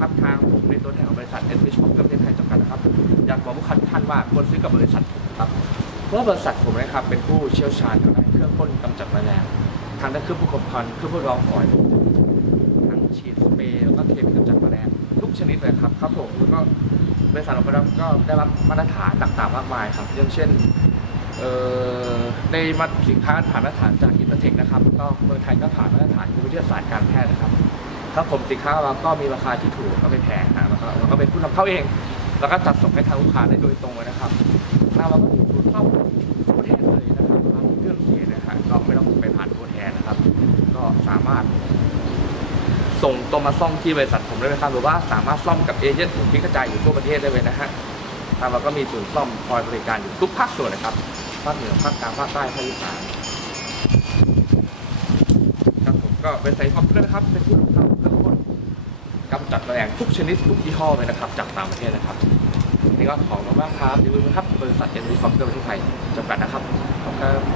ครับทางผมในตัวแทนของบริษัทเอ็นวิชช็อปประเทศไทยจำกัดนะครับอยากบอกทุกท่านว่าควรซื้อกับบริษัทผมครับเพราะบริษัทผมนะครับเป็นผู้เชี่ยวชาญทางด้านเครื่องพ่นกำจัดแมลงทางด้านเครื่องผู้กบคันเครื่องผู้ร้องฝอยทั้งฉีดสเปรย์แล้วก็เคมีกำจัดแมลงทุกชนิดเลยครับครับผมแล้วก็บริษัทเราก็ได้รับมาตรฐานต่างๆมากมายครับอย่างเช่นในมาสินค้าผ่านมาตรฐานจากอินเตอร์เทคนะครับก็เมืองไทยก็ผ่านมาตรฐานวิทยาศาสตร์การแพทย์นะครับ ครับผมสินค้าเราก็มีราคาที่ถูกก็ไม่แพงนะแล้วก็เราก็เป็นผู้นำเข้าเอง แล้วก็จัดส่งให้ทางลูกค้าได้โดยตรงเลยนะครับทางเราก็มีศูนย์ซ่อมทั่วประเทศเลยนะครับร้าเครื่องเสียนะฮะก็ไม่ต้องไปผ่านตัวแทนนะครับ ก็สามารถ ส่งตรงมาซ่อมที่บริษัทผมได้เลยครับหรือว่าสามารถซ่อมกับเอเจนต์ผมที่กระจายอยู่ทั่วประเทศได้เลยนะฮะทางเราก็มีศูนย์ซ่อมคอยบริการอยู่ทุกภาคส่วนเลยครับภาคเหนือภาคกลางภาคใต้ภาคอีสานครับผมก็เป็นไซต์คอมด้วยนะครับเป็นผู้นำเข้า กำจัดแมลงทุกชนิดทุกยี่ห้อเลยนะครับ จากต่างประเทศนะครับนี่ก็ขอบคุณมากครับอย่าลืมนะครับบริษัทเอ็นดีคอมเกอร์ประเทศไทยจำกัดนะครับขอบคุณครับ